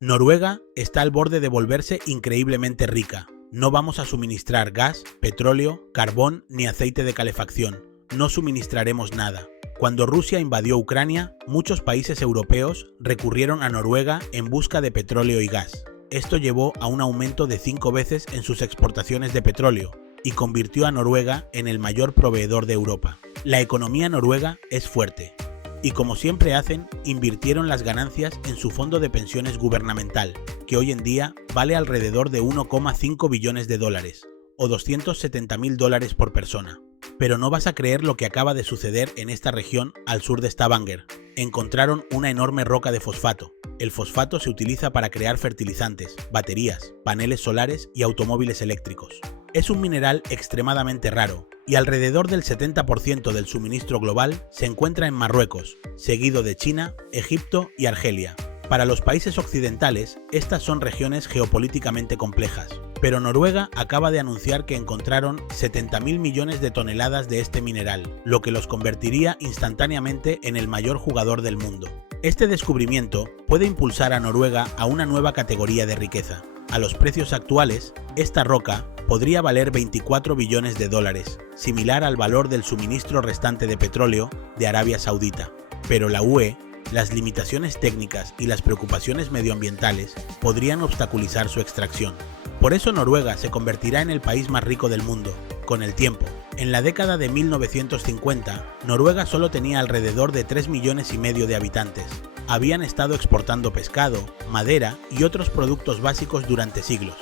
Noruega está al borde de volverse increíblemente rica. No vamos a suministrar gas, petróleo, carbón ni aceite de calefacción. No suministraremos nada. Cuando Rusia invadió Ucrania, muchos países europeos recurrieron a Noruega en busca de petróleo y gas. Esto llevó a un aumento de 5 veces en sus exportaciones de petróleo y convirtió a Noruega en el mayor proveedor de Europa. La economía noruega es fuerte. Y como siempre hacen, invirtieron las ganancias en su fondo de pensiones gubernamental, que hoy en día vale alrededor de 1,5 billones de dólares, o 270.000 dólares por persona. Pero no vas a creer lo que acaba de suceder en esta región al sur de Stavanger. Encontraron una enorme roca de fosfato. El fosfato se utiliza para crear fertilizantes, baterías, paneles solares y automóviles eléctricos. Es un mineral extremadamente raro, y alrededor del 70% del suministro global se encuentra en Marruecos, seguido de China, Egipto y Argelia. Para los países occidentales, estas son regiones geopolíticamente complejas, pero Noruega acaba de anunciar que encontraron 70.000 millones de toneladas de este mineral, lo que los convertiría instantáneamente en el mayor jugador del mundo. Este descubrimiento puede impulsar a Noruega a una nueva categoría de riqueza. A los precios actuales, esta roca podría valer 24 billones de dólares, similar al valor del suministro restante de petróleo de Arabia Saudita. Pero la UE, las limitaciones técnicas y las preocupaciones medioambientales podrían obstaculizar su extracción. Por eso Noruega se convertirá en el país más rico del mundo, con el tiempo. En la década de 1950, Noruega solo tenía alrededor de 3,5 millones de habitantes. Habían estado exportando pescado, madera y otros productos básicos durante siglos.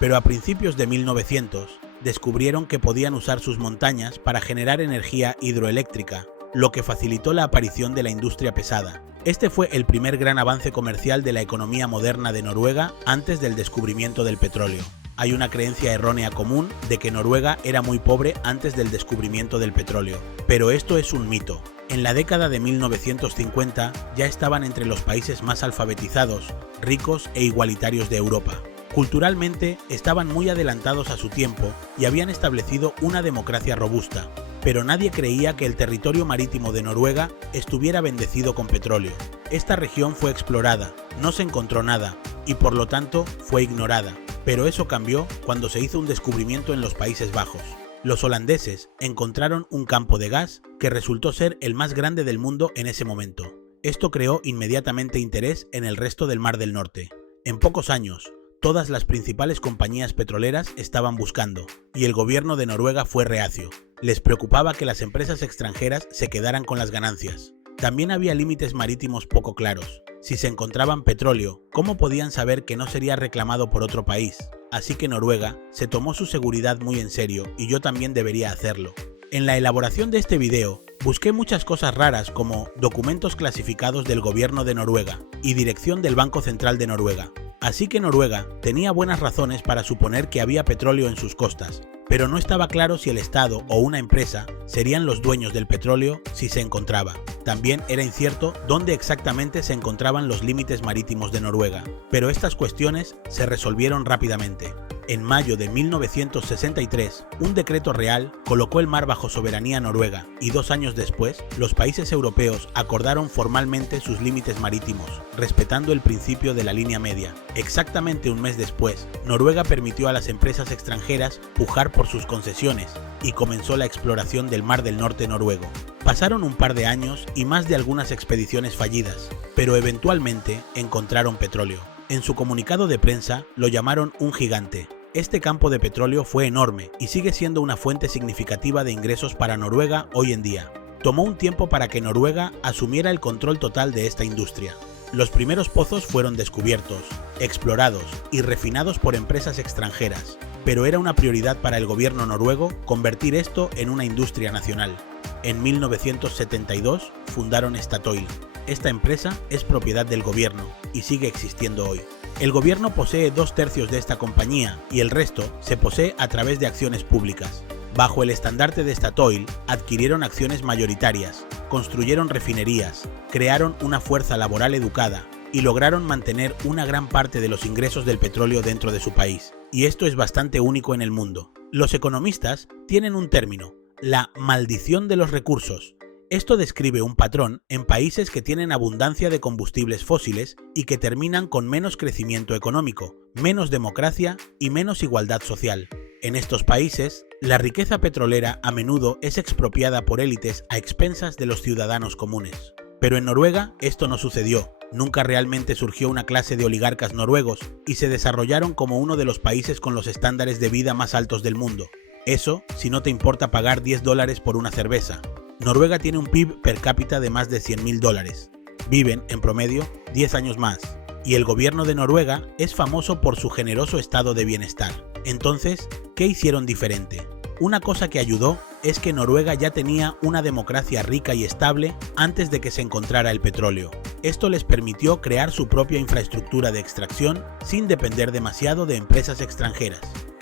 Pero a principios de 1900, descubrieron que podían usar sus montañas para generar energía hidroeléctrica, lo que facilitó la aparición de la industria pesada. Este fue el primer gran avance comercial de la economía moderna de Noruega antes del descubrimiento del petróleo. Hay una creencia errónea común de que Noruega era muy pobre antes del descubrimiento del petróleo, pero esto es un mito. En la década de 1950 ya estaban entre los países más alfabetizados, ricos e igualitarios de Europa. Culturalmente estaban muy adelantados a su tiempo y habían establecido una democracia robusta, pero nadie creía que el territorio marítimo de Noruega estuviera bendecido con petróleo. Esta región fue explorada, no se encontró nada y por lo tanto fue ignorada, pero eso cambió cuando se hizo un descubrimiento en los Países Bajos. Los holandeses encontraron un campo de gas que resultó ser el más grande del mundo en ese momento. Esto creó inmediatamente interés en el resto del Mar del Norte. En pocos años, todas las principales compañías petroleras estaban buscando, y el gobierno de Noruega fue reacio. Les preocupaba que las empresas extranjeras se quedaran con las ganancias. También había límites marítimos poco claros. Si se encontraban petróleo, ¿cómo podían saber que no sería reclamado por otro país? Así que Noruega se tomó su seguridad muy en serio y yo también debería hacerlo. En la elaboración de este video, busqué muchas cosas raras como documentos clasificados del gobierno de Noruega y dirección del Banco Central de Noruega. Así que Noruega tenía buenas razones para suponer que había petróleo en sus costas, pero no estaba claro si el Estado o una empresa serían los dueños del petróleo si se encontraba. También era incierto dónde exactamente se encontraban los límites marítimos de Noruega, pero estas cuestiones se resolvieron rápidamente. En mayo de 1963, un decreto real colocó el mar bajo soberanía noruega y 2 años después, los países europeos acordaron formalmente sus límites marítimos, respetando el principio de la línea media. Exactamente un mes después, Noruega permitió a las empresas extranjeras pujar por sus concesiones y comenzó la exploración del Mar del Norte noruego. Pasaron un par de años y más de algunas expediciones fallidas, pero eventualmente encontraron petróleo. En su comunicado de prensa lo llamaron un gigante. Este campo de petróleo fue enorme y sigue siendo una fuente significativa de ingresos para Noruega hoy en día. Tomó un tiempo para que Noruega asumiera el control total de esta industria. Los primeros pozos fueron descubiertos, explorados y refinados por empresas extranjeras, pero era una prioridad para el gobierno noruego convertir esto en una industria nacional. En 1972 fundaron Statoil. Esta empresa es propiedad del gobierno y sigue existiendo hoy. El gobierno posee 2/3 de esta compañía y el resto se posee a través de acciones públicas. Bajo el estandarte de Statoil, adquirieron acciones mayoritarias, construyeron refinerías, crearon una fuerza laboral educada y lograron mantener una gran parte de los ingresos del petróleo dentro de su país. Y esto es bastante único en el mundo. Los economistas tienen un término, la maldición de los recursos. Esto describe un patrón en países que tienen abundancia de combustibles fósiles y que terminan con menos crecimiento económico, menos democracia y menos igualdad social. En estos países, la riqueza petrolera a menudo es expropiada por élites a expensas de los ciudadanos comunes. Pero en Noruega esto no sucedió. Nunca realmente surgió una clase de oligarcas noruegos y se desarrollaron como uno de los países con los estándares de vida más altos del mundo. Eso si no te importa pagar $10 por una cerveza. Noruega tiene un PIB per cápita de más de $100.000. Viven, en promedio, 10 años más. Y el gobierno de Noruega es famoso por su generoso estado de bienestar. Entonces, ¿qué hicieron diferente? Una cosa que ayudó es que Noruega ya tenía una democracia rica y estable antes de que se encontrara el petróleo. Esto les permitió crear su propia infraestructura de extracción sin depender demasiado de empresas extranjeras.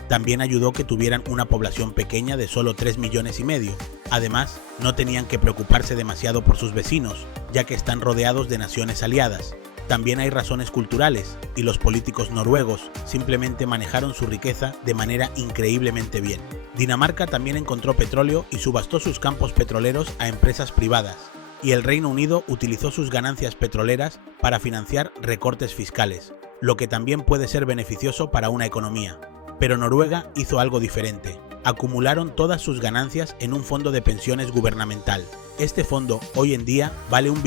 También ayudó que tuvieran una población pequeña de solo 3,5 millones. Además, no tenían que preocuparse demasiado por sus vecinos, ya que están rodeados de naciones aliadas. También hay razones culturales, y los políticos noruegos simplemente manejaron su riqueza de manera increíblemente bien. Dinamarca también encontró petróleo y subastó sus campos petroleros a empresas privadas, y el Reino Unido utilizó sus ganancias petroleras para financiar recortes fiscales, lo que también puede ser beneficioso para una economía. Pero Noruega hizo algo diferente. Acumularon todas sus ganancias en un fondo de pensiones gubernamental. Este fondo hoy en día vale $1,5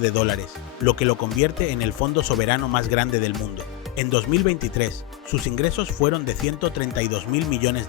billones, lo que lo convierte en el fondo soberano más grande del mundo. En 2023, sus ingresos fueron de $132,000 millones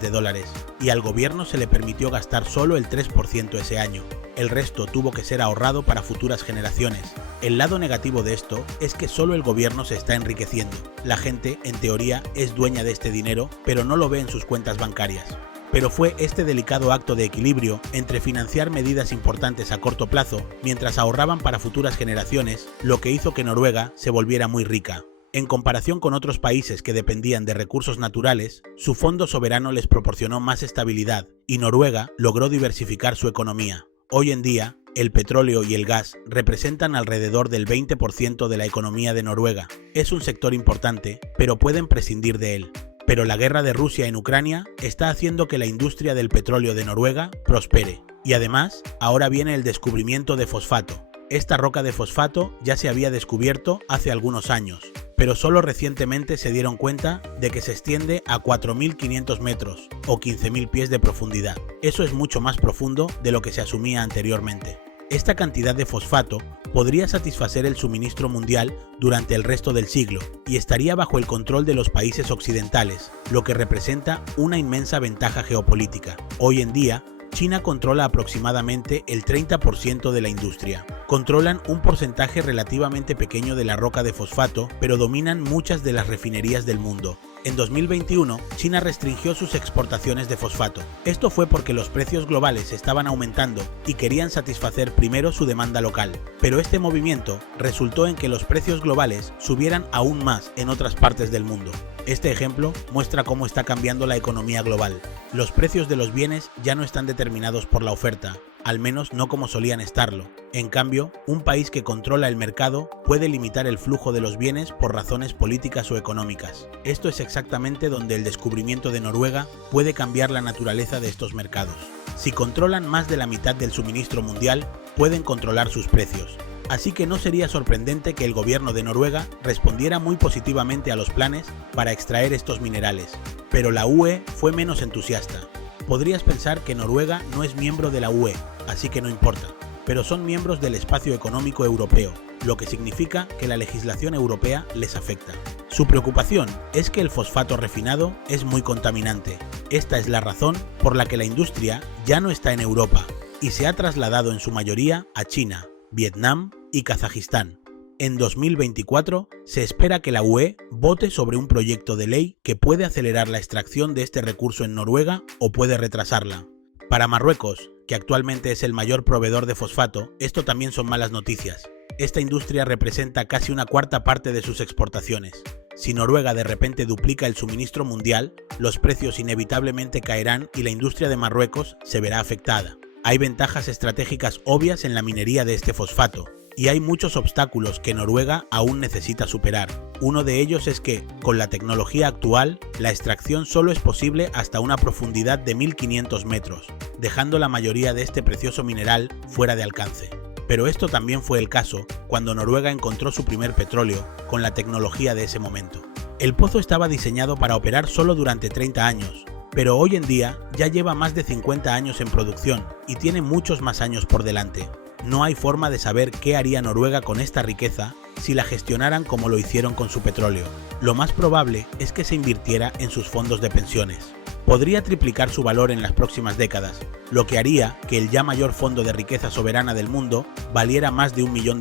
y al gobierno se le permitió gastar solo el 3% ese año. El resto tuvo que ser ahorrado para futuras generaciones. El lado negativo de esto es que solo el gobierno se está enriqueciendo. La gente, en teoría, es dueña de este dinero, pero no lo ve en sus cuentas bancarias. Pero fue este delicado acto de equilibrio entre financiar medidas importantes a corto plazo mientras ahorraban para futuras generaciones lo que hizo que Noruega se volviera muy rica. En comparación con otros países que dependían de recursos naturales, su fondo soberano les proporcionó más estabilidad y Noruega logró diversificar su economía. Hoy en día, el petróleo y el gas representan alrededor del 20% de la economía de Noruega. Es un sector importante, pero pueden prescindir de él. Pero la guerra de Rusia en Ucrania está haciendo que la industria del petróleo de Noruega prospere. Y además, ahora viene el descubrimiento de fosfato. Esta roca de fosfato ya se había descubierto hace algunos años, pero solo recientemente se dieron cuenta de que se extiende a 4.500 metros o 15.000 pies de profundidad. Eso es mucho más profundo de lo que se asumía anteriormente. Esta cantidad de fosfato podría satisfacer el suministro mundial durante el resto del siglo y estaría bajo el control de los países occidentales, lo que representa una inmensa ventaja geopolítica. Hoy en día, China controla aproximadamente el 30% de la industria. Controlan un porcentaje relativamente pequeño de la roca de fosfato, pero dominan muchas de las refinerías del mundo. En 2021, China restringió sus exportaciones de fosfato. Esto fue porque los precios globales estaban aumentando y querían satisfacer primero su demanda local. Pero este movimiento resultó en que los precios globales subieran aún más en otras partes del mundo. Este ejemplo muestra cómo está cambiando la economía global. Los precios de los bienes ya no están determinados por la oferta, al menos no como solían estarlo. En cambio, un país que controla el mercado puede limitar el flujo de los bienes por razones políticas o económicas. Esto es exactamente donde el descubrimiento de Noruega puede cambiar la naturaleza de estos mercados. Si controlan más de la mitad del suministro mundial, pueden controlar sus precios. Así que no sería sorprendente que el gobierno de Noruega respondiera muy positivamente a los planes para extraer estos minerales. Pero la UE fue menos entusiasta. Podrías pensar que Noruega no es miembro de la UE, así que no importa, pero son miembros del Espacio Económico Europeo, lo que significa que la legislación europea les afecta. Su preocupación es que el fosfato refinado es muy contaminante. Esta es la razón por la que la industria ya no está en Europa y se ha trasladado en su mayoría a China, Vietnam y Kazajistán. En 2024 se espera que la UE vote sobre un proyecto de ley que puede acelerar la extracción de este recurso en Noruega o puede retrasarla. Para Marruecos, que actualmente es el mayor proveedor de fosfato, esto también son malas noticias. Esta industria representa casi una cuarta parte de sus exportaciones. Si Noruega de repente duplica el suministro mundial, los precios inevitablemente caerán y la industria de Marruecos se verá afectada. Hay ventajas estratégicas obvias en la minería de este fosfato, y hay muchos obstáculos que Noruega aún necesita superar. Uno de ellos es que, con la tecnología actual, la extracción solo es posible hasta una profundidad de 1.500 metros. dejando la mayoría de este precioso mineral fuera de alcance. Pero esto también fue el caso cuando Noruega encontró su primer petróleo con la tecnología de ese momento. El pozo estaba diseñado para operar solo durante 30 años, pero hoy en día ya lleva más de 50 años en producción y tiene muchos más años por delante. No hay forma de saber qué haría Noruega con esta riqueza si la gestionaran como lo hicieron con su petróleo. Lo más probable es que se invirtiera en sus fondos de pensiones. Podría triplicar su valor en las próximas décadas, lo que haría que el ya mayor fondo de riqueza soberana del mundo valiera más de $1 millón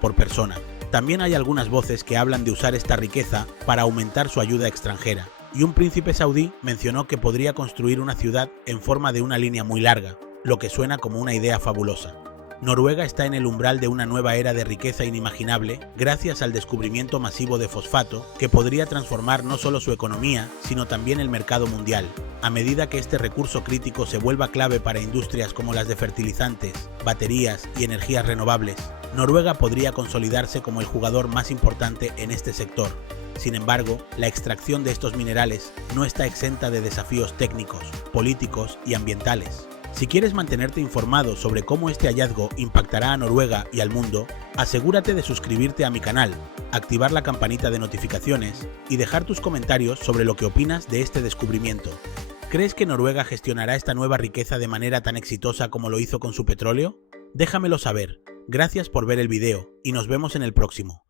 por persona. También hay algunas voces que hablan de usar esta riqueza para aumentar su ayuda extranjera, y un príncipe saudí mencionó que podría construir una ciudad en forma de una línea muy larga, lo que suena como una idea fabulosa. Noruega está en el umbral de una nueva era de riqueza inimaginable gracias al descubrimiento masivo de fosfato que podría transformar no solo su economía, sino también el mercado mundial. A medida que este recurso crítico se vuelva clave para industrias como las de fertilizantes, baterías y energías renovables, Noruega podría consolidarse como el jugador más importante en este sector. Sin embargo, la extracción de estos minerales no está exenta de desafíos técnicos, políticos y ambientales. Si quieres mantenerte informado sobre cómo este hallazgo impactará a Noruega y al mundo, asegúrate de suscribirte a mi canal, activar la campanita de notificaciones y dejar tus comentarios sobre lo que opinas de este descubrimiento. ¿Crees que Noruega gestionará esta nueva riqueza de manera tan exitosa como lo hizo con su petróleo? Déjamelo saber. Gracias por ver el video y nos vemos en el próximo.